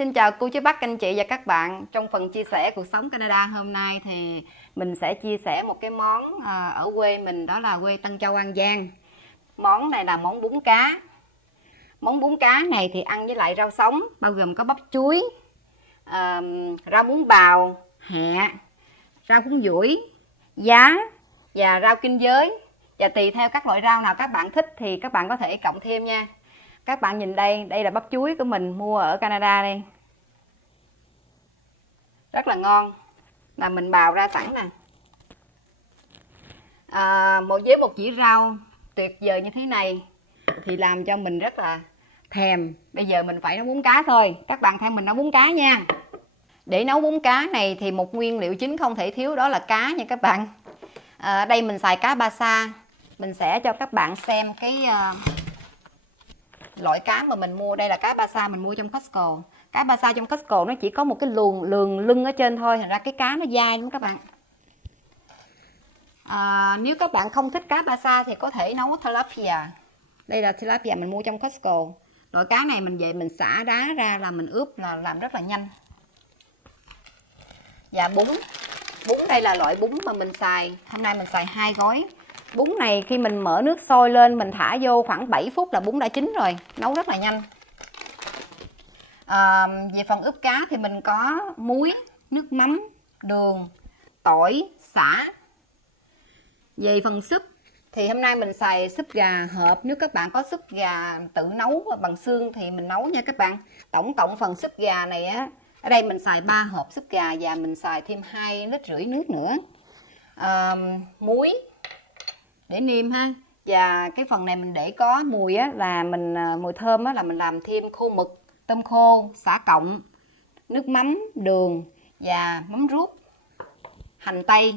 Xin chào cô chú bác anh chị và các bạn. Trong phần chia sẻ cuộc sống Canada hôm nay thì mình sẽ chia sẻ một cái món ở quê mình, đó là quê Tân Châu An Giang. Món này là món bún cá. Món bún cá này thì ăn với lại rau sống, bao gồm có bắp chuối, rau muống bào, hẹ, rau cuốn dũi, giá và rau kinh giới. Và tùy theo các loại rau nào các bạn thích thì các bạn có thể cộng thêm nha. Các bạn nhìn đây, đây là bắp chuối của mình mua ở Canada đây. Rất là ngon, là mình bào ra sẵn nè. Với một dĩa rau tuyệt vời như thế này thì làm cho mình rất là thèm. Bây giờ mình phải nấu bún cá thôi. Các bạn theo mình nấu bún cá nha. Để nấu bún cá này thì một nguyên liệu chính không thể thiếu đó là cá nha các bạn. Đây mình xài cá ba sa. Mình sẽ cho các bạn xem cái loại cá mà mình mua. Đây là cá ba sa mình mua trong Costco. Cá ba sa trong Costco nó chỉ có một cái luồng lưng ở trên thôi, thành ra cái cá nó dai lắm các bạn. Nếu các bạn không thích cá ba sa thì có thể nấu tilapia. Đây là tilapia mình mua trong Costco. Loại cá này mình về mình xả đá ra là mình ướp là làm rất là nhanh. Và bún đây là loại bún mà mình xài. Hôm nay mình xài 2 gói. Bún này khi mình mở nước sôi lên, mình thả vô khoảng 7 phút là bún đã chín rồi. Nấu rất là nhanh. Về phần ướp cá thì mình có muối, nước mắm, đường, tỏi, sả. Về phần súp thì hôm nay mình xài súp gà hộp. Nếu các bạn có súp gà tự nấu bằng xương thì mình nấu nha các bạn. Tổng cộng phần súp gà này á, ở đây mình xài 3 hộp súp gà và mình xài thêm 2,5 lít nước nữa. Muối để nêm ha. Và cái phần này mình để có mùi á, là mình mùi thơm á, là mình làm thêm khô mực, tôm khô, sả cộng, nước mắm, đường và mắm ruốc, hành tây.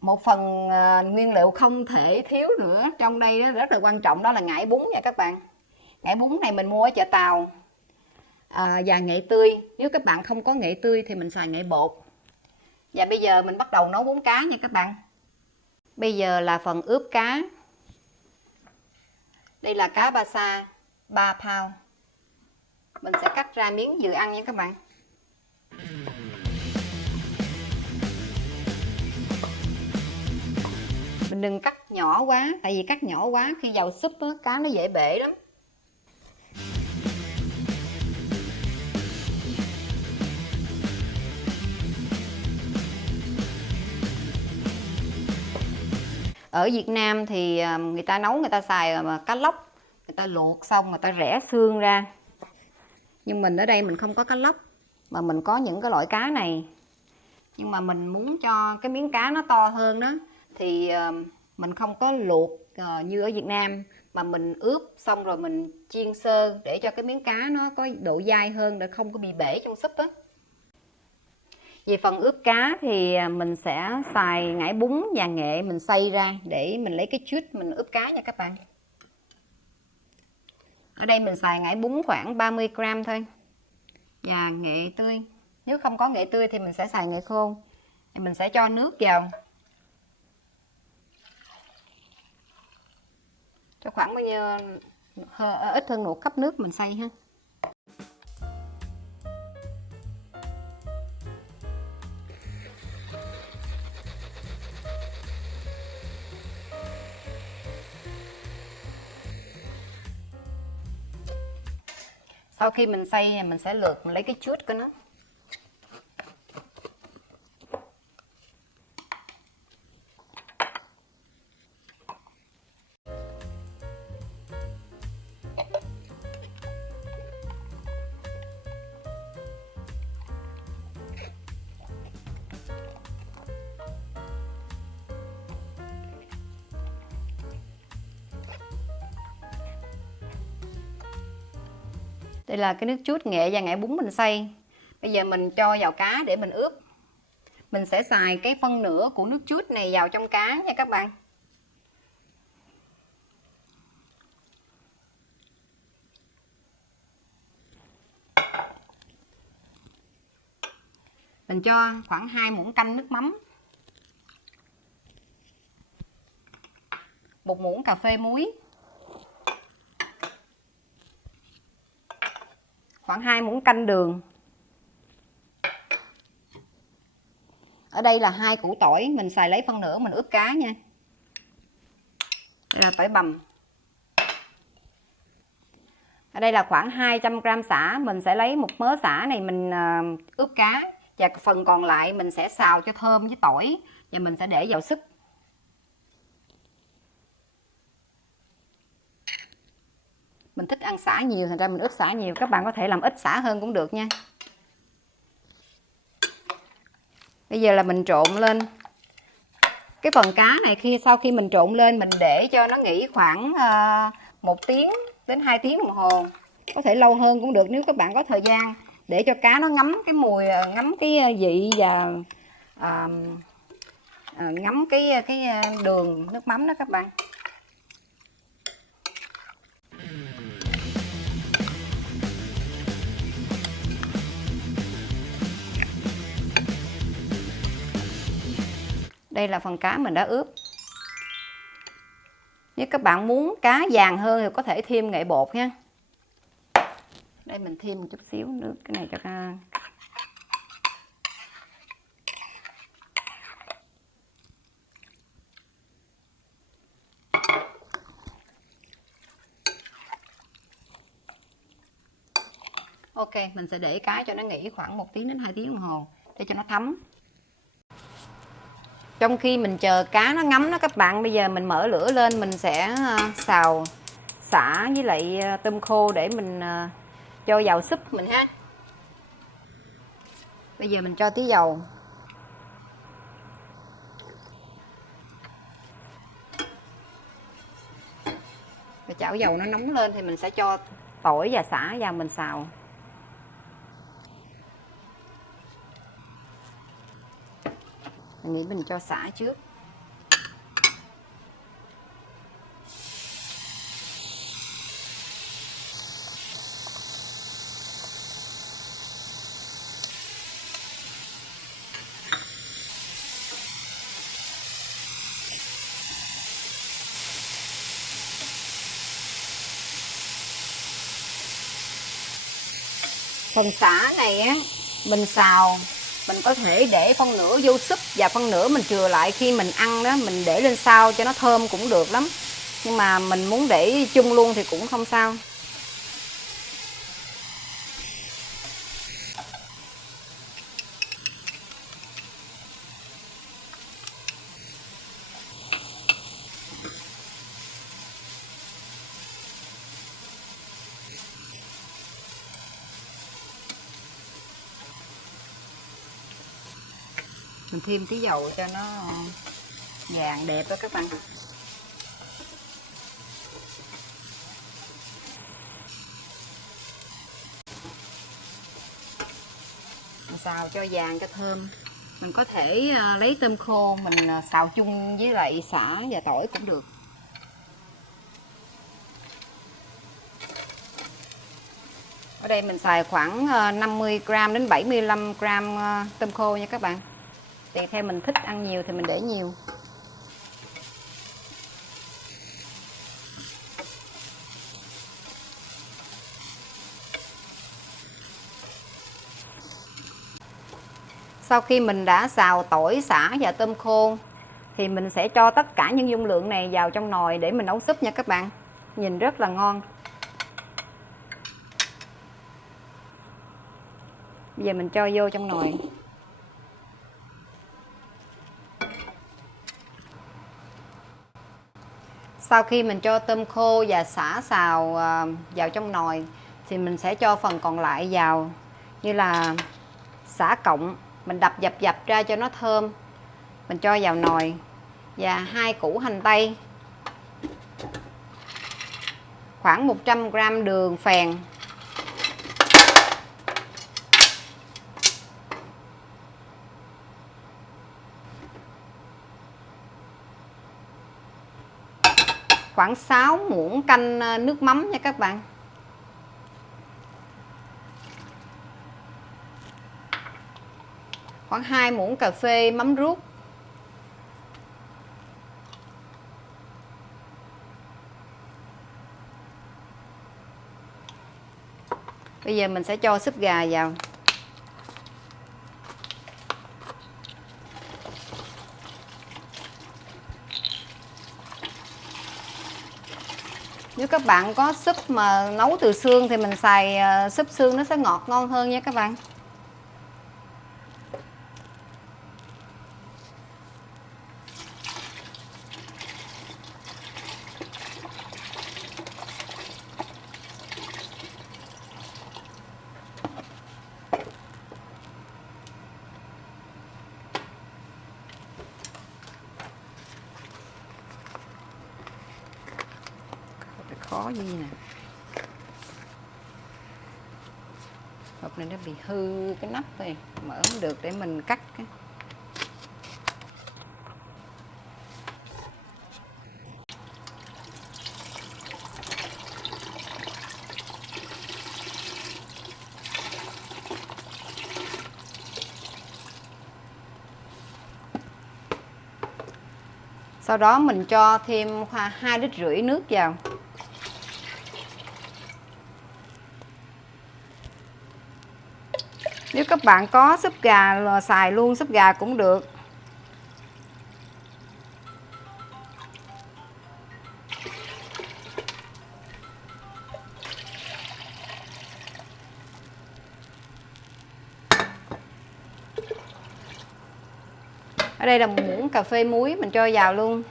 Một phần nguyên liệu không thể thiếu nữa trong đây đó, rất là quan trọng, đó là ngải bún nha các bạn. Ngải bún này mình mua ở chợ Tàu. Và nghệ tươi. Nếu các bạn không có nghệ tươi thì mình xài nghệ bột. Và bây giờ mình bắt đầu nấu bún cá nha các bạn. Bây giờ là phần ướp cá. Đây là cá ba sa 3 pound. Mình sẽ cắt ra miếng vừa ăn nha các bạn. Mình đừng cắt nhỏ quá, tại vì cắt nhỏ quá khi vào súp á, cá nó dễ bể lắm. Ở Việt Nam thì người ta nấu, người ta xài cá lóc, người ta luộc xong người ta rẽ xương ra. Nhưng mình ở đây mình không có cá lóc, mà mình có những cái loại cá này. Nhưng mà mình muốn cho cái miếng cá nó to hơn đó, thì mình không có luộc như ở Việt Nam, mà mình ướp xong rồi mình chiên sơ để cho cái miếng cá nó có độ dai hơn, để không có bị bể trong súp á. Về phần ướp cá thì mình sẽ xài ngải bún và nghệ mình xay ra để mình lấy cái chút mình ướp cá nha các bạn. Ở đây mình xài ngải bún khoảng 30 gram thôi. Và nghệ tươi. Nếu không có nghệ tươi thì mình sẽ xài nghệ khô. Thì mình sẽ cho nước vào. Cho khoảng bao nhiêu, ít hơn 1 cốc nước mình xay ha. Sau khi mình xay mình sẽ lượt, mình lấy cái chút của nó. Đây là cái nước chút nghệ và ngải bún mình xay. Bây giờ mình cho vào cá để mình ướp. Mình sẽ xài cái phân nửa của nước chút này vào trong cá nha các bạn. Mình cho khoảng 2 muỗng canh nước mắm, 1 muỗng cà phê muối, khoảng 2 muỗng canh đường. Ở đây là 2 củ tỏi, mình xài lấy phân nửa mình ướp cá nha. Đây là tỏi bằm. Ở đây là khoảng 200g sả, mình sẽ lấy một mớ sả này mình ướp cá, và phần còn lại mình sẽ xào cho thơm với tỏi và mình sẽ để vào súp. Mình thích ăn sả nhiều thành ra mình ướp sả nhiều, các bạn có thể làm ít sả hơn cũng được nha. Bây giờ là mình trộn lên. Cái phần cá này sau khi mình trộn lên mình để cho nó nghỉ khoảng 1 tiếng đến 2 tiếng đồng hồ. Có thể lâu hơn cũng được nếu các bạn có thời gian, để cho cá nó ngấm cái mùi, ngấm cái vị và ngấm cái đường nước mắm đó các bạn. Đây là phần cá mình đã ướp. Nếu các bạn muốn cá vàng hơn thì có thể thêm nghệ bột nha. Đây mình thêm một chút xíu nước cái này cho cá. Ok, mình sẽ để cá cho nó nghỉ khoảng 1 tiếng đến 2 tiếng đồng hồ để cho nó thấm. Trong khi mình chờ cá nó ngấm đó các bạn, bây giờ mình mở lửa lên, mình sẽ xào sả với lại tôm khô để mình cho vào súp mình ha. Bây giờ mình cho tí dầu. Rồi chảo dầu nó nóng lên thì mình sẽ cho tỏi và sả vào mình xào. Mình nghĩ mình cho sả trước. Phần sả này á, mình xào mình có thể để phân nửa vô súp và phân nửa mình chừa lại khi mình ăn đó, mình để lên sau cho nó thơm cũng được lắm. Nhưng mà mình muốn để chung luôn thì cũng không sao. Mình thêm tí dầu cho nó vàng đẹp đó các bạn. Mình xào cho vàng cho thơm. Mình có thể lấy tôm khô mình xào chung với lại sả và tỏi cũng được. Ở đây mình xài khoảng 50g đến 75g tôm khô nha các bạn. Tùy theo mình thích ăn nhiều thì mình để nhiều. Sau khi mình đã xào tỏi, sả và tôm khô thì mình sẽ cho tất cả những dung lượng này vào trong nồi để mình nấu súp nha các bạn. Nhìn rất là ngon. Bây giờ mình cho vô trong nồi. Sau khi mình cho tôm khô và sả xào vào trong nồi thì mình sẽ cho phần còn lại vào, như là sả cộng, mình đập dập ra cho nó thơm. Mình cho vào nồi và 2 củ hành tây, khoảng 100g đường phèn, khoảng 6 muỗng canh nước mắm nha các bạn. Khoảng 2 muỗng cà phê mắm ruốc. Bây giờ mình sẽ cho súp gà vào. Nếu các bạn có súp mà nấu từ xương thì mình xài súp xương nó sẽ ngọt ngon hơn nha các bạn. Khó gì nè, hộp này nó bị hư cái nắp này, mở không được để mình cắt cái. Sau đó mình cho thêm 2,5 lít nước vào. Nếu các bạn có súp gà là xài luôn súp gà cũng được. Ở đây là một muỗng cà phê muối mình cho vào luôn.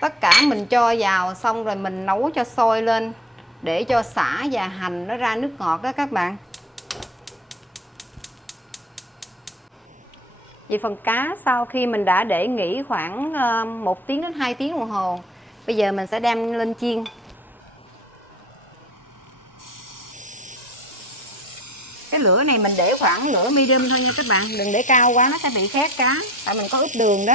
Tất cả mình cho vào xong rồi mình nấu cho sôi lên để cho sả và hành nó ra nước ngọt đó các bạn. Về phần cá, sau khi mình đã để nghỉ khoảng 1 tiếng đến 2 tiếng đồng hồ, bây giờ mình sẽ đem lên chiên. Cái lửa này mình để khoảng lửa medium thôi nha các bạn, đừng để cao quá nó sẽ bị khét cá, tại mình có ướp đường đó.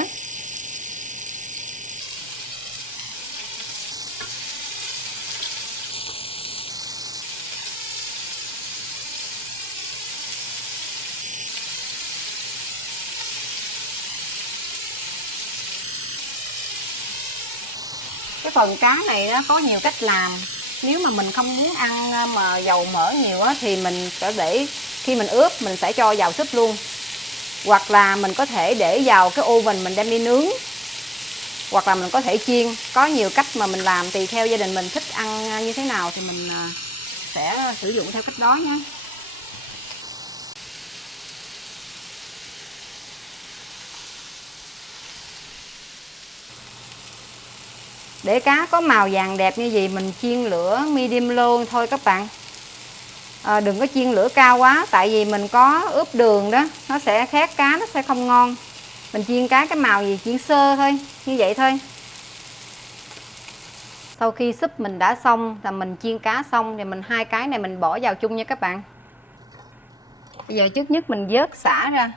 Cái phần cá này nó có nhiều cách làm. Nếu mà mình không muốn ăn mà dầu mỡ nhiều á, thì mình sẽ để khi mình ướp mình sẽ cho vào súp luôn. Hoặc là mình có thể để vào cái oven mình đem đi nướng. Hoặc là mình có thể chiên. Có nhiều cách mà mình làm tùy theo gia đình mình thích ăn như thế nào thì mình sẽ sử dụng theo cách đó nhé. Để cá có màu vàng đẹp như vậy mình chiên lửa medium low thôi các bạn. Đừng có chiên lửa cao quá, tại vì mình có ướp đường đó, nó sẽ khét cá, nó sẽ không ngon. Mình chiên cá cái màu gì chiên sơ thôi, như vậy thôi. Sau khi súp mình đã xong là mình chiên cá xong thì mình hai cái này mình bỏ vào chung nha các bạn. Bây giờ trước nhất mình vớt sả ra.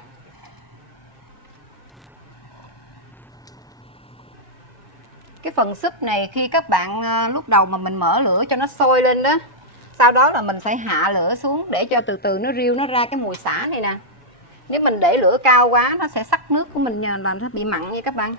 Cái phần súp này khi các bạn lúc đầu mà mình mở lửa cho nó sôi lên đó, sau đó là mình phải hạ lửa xuống để cho từ từ nó riu, nó ra cái mùi sả này nè. Nếu mình để lửa cao quá nó sẽ sắc nước của mình, làm nó bị mặn nha các bạn.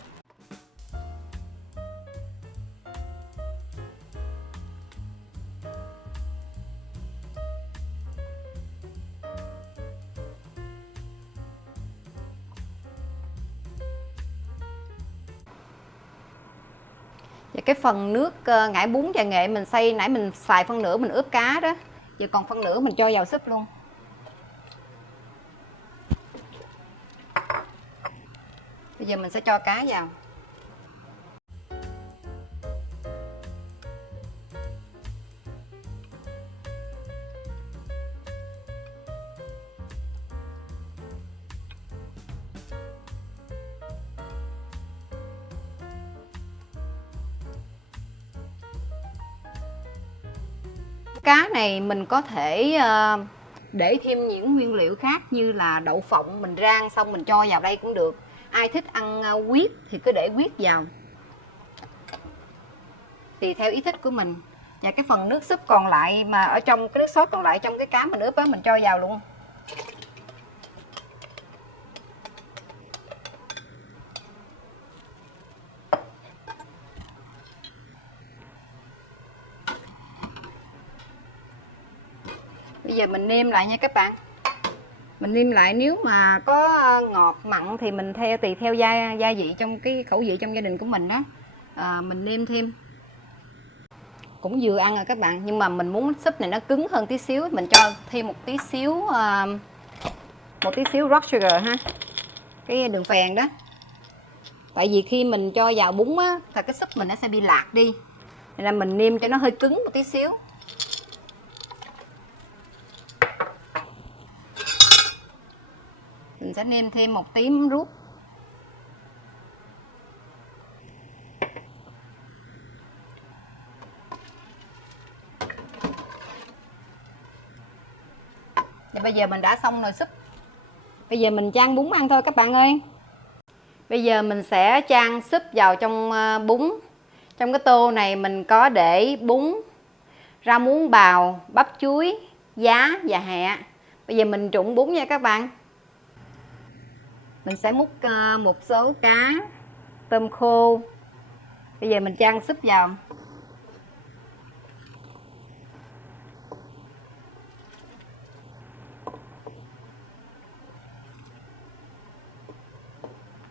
Và cái phần nước ngải bún và nghệ mình xay nãy mình xài phân nửa mình ướp cá đó, giờ còn phân nửa mình cho vào súp luôn. Bây giờ mình sẽ cho cá vào. Cá này mình có thể để thêm những nguyên liệu khác như là đậu phộng mình rang xong mình cho vào đây cũng được. Ai thích ăn huyết thì cứ để huyết vào, tùy theo ý thích của mình. Và cái phần nước súp còn lại mà ở trong cái nước sốt còn lại trong cái cá mình ướp á, mình cho vào luôn. Bây giờ mình nêm lại nha các bạn. Mình nêm lại, nếu mà có ngọt mặn thì mình tùy theo gia vị trong cái khẩu vị trong gia đình của mình đó. Mình nêm thêm. Cũng vừa ăn rồi các bạn, nhưng mà mình muốn súp này nó cứng hơn tí xíu, mình cho thêm một tí xíu rock sugar ha, cái đường phèn đó. Tại vì khi mình cho vào bún á thì cái súp mình nó sẽ bị lạc đi, nên là mình nêm cho nó hơi cứng một tí xíu. Mình sẽ nêm thêm một tí mắm ruốc. Và bây giờ mình đã xong nồi súp. Bây giờ mình chan bún ăn thôi các bạn ơi. Bây giờ mình sẽ chan súp vào trong bún. Trong cái tô này mình có để bún, rau muống bào, bắp chuối, giá và hẹ. Bây giờ mình trụng bún nha các bạn. Mình sẽ múc một số cá, tôm khô. Bây giờ mình chan súp vào.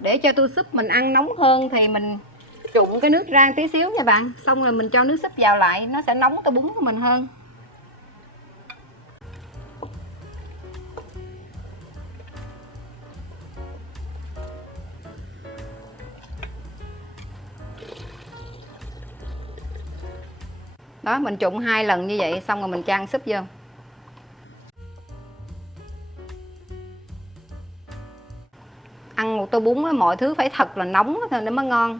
Để cho tô súp mình ăn nóng hơn thì mình trụng cái nước rang tí xíu nha bạn. Xong rồi mình cho nước súp vào lại, nó sẽ nóng cái bún của mình hơn. Đó, mình trụng 2 lần như vậy, xong rồi mình chan súp vô. Ăn một tô bún á, mọi thứ phải thật là nóng thôi nó mới ngon.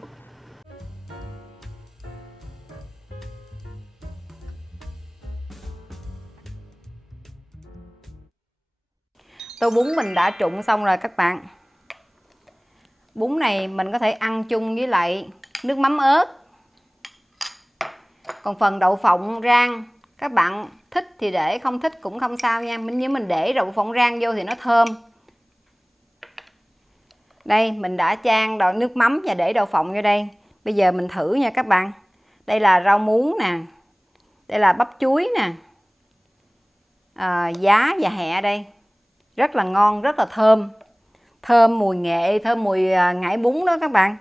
Tô bún mình đã trụng xong rồi các bạn. Bún này mình có thể ăn chung với lại nước mắm ớt. Còn phần đậu phộng rang, các bạn thích thì để, không thích cũng không sao nha. Nếu mình để đậu phộng rang vô thì nó thơm. Đây, mình đã chan nước mắm và để đậu phộng vô đây. Bây giờ mình thử nha các bạn. Đây là rau muống nè. Đây là bắp chuối nè. Giá và hẹ đây. Rất là ngon, rất là thơm. Thơm mùi nghệ, thơm mùi ngải bún đó các bạn.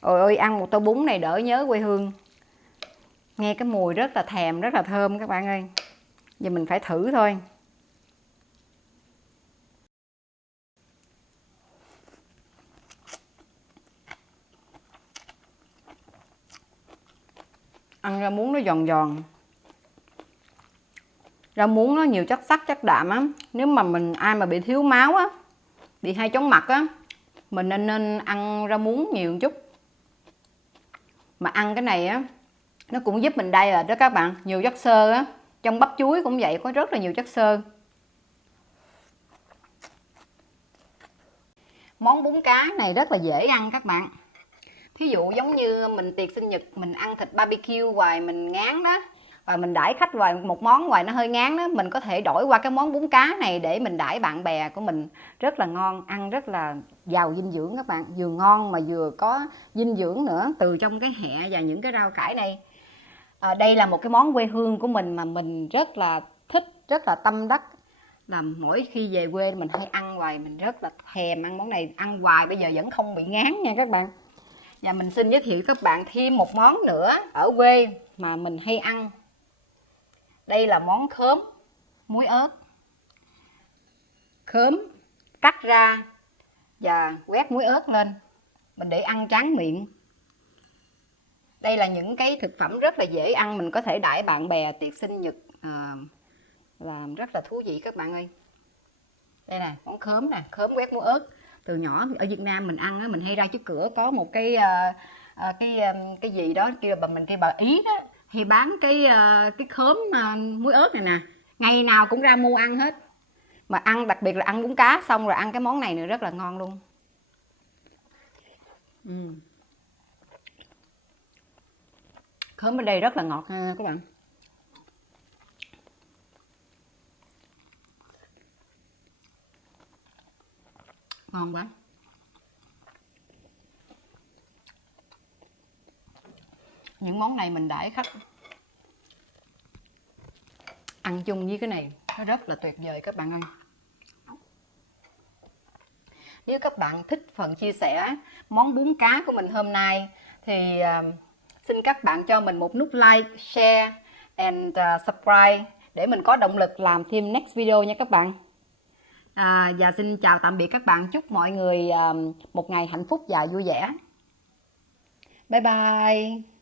Ôi ơi, ăn một tô bún này đỡ nhớ quê hương. Nghe cái mùi rất là thèm, rất là thơm các bạn ơi. Giờ mình phải thử thôi. Ăn rau muống nó giòn giòn. Rau muống nó nhiều chất sắt, chất đạm á. Nếu mà ai mà bị thiếu máu á, bị hay chóng mặt á, mình nên ăn rau muống nhiều một chút. Mà ăn cái này á, nó cũng giúp mình đây rồi đó các bạn. Nhiều chất xơ á. Trong bắp chuối cũng vậy, có rất là nhiều chất xơ. Món bún cá này rất là dễ ăn các bạn. Thí dụ giống như mình tiệc sinh nhật, mình ăn thịt barbecue hoài mình ngán đó, và mình đãi khách hoài một món hoài nó hơi ngán đó, mình có thể đổi qua cái món bún cá này để mình đãi bạn bè của mình. Rất là ngon, ăn rất là giàu dinh dưỡng các bạn. Vừa ngon mà vừa có dinh dưỡng nữa, từ trong cái hẹ và những cái rau cải này. Đây là một cái món quê hương của mình mà mình rất là thích, rất là tâm đắc. Là mỗi khi về quê mình hay ăn hoài, mình rất là thèm ăn món này, ăn hoài bây giờ vẫn không bị ngán nha các bạn. Và mình xin giới thiệu các bạn thêm một món nữa ở quê mà mình hay ăn. Đây là món khóm muối ớt. Khóm cắt ra và quét muối ớt lên, mình để ăn tráng miệng. Đây là những cái thực phẩm rất là dễ ăn, mình có thể đãi bạn bè tiệc sinh nhật, làm rất là thú vị các bạn ơi. Đây nè, món khóm nè, khóm quét muối ớt. Từ nhỏ ở Việt Nam mình ăn á, mình hay ra trước cửa có một cái gì đó kêu bà Ý đó, thì bán cái khóm muối ớt này nè, ngày nào cũng ra mua ăn hết. Mà ăn đặc biệt là ăn bún cá xong rồi ăn cái món này nữa rất là ngon luôn. Khóm bên đây rất là ngọt ha các bạn. Ngon quá. Những món này mình đãi khách ăn chung với cái này nó rất là tuyệt vời các bạn ơi. Nếu các bạn thích phần chia sẻ món bún cá của mình hôm nay thì xin các bạn cho mình một nút like, share and subscribe để mình có động lực làm thêm next video nha các bạn. Và xin chào tạm biệt các bạn. Chúc mọi người một ngày hạnh phúc và vui vẻ. Bye bye.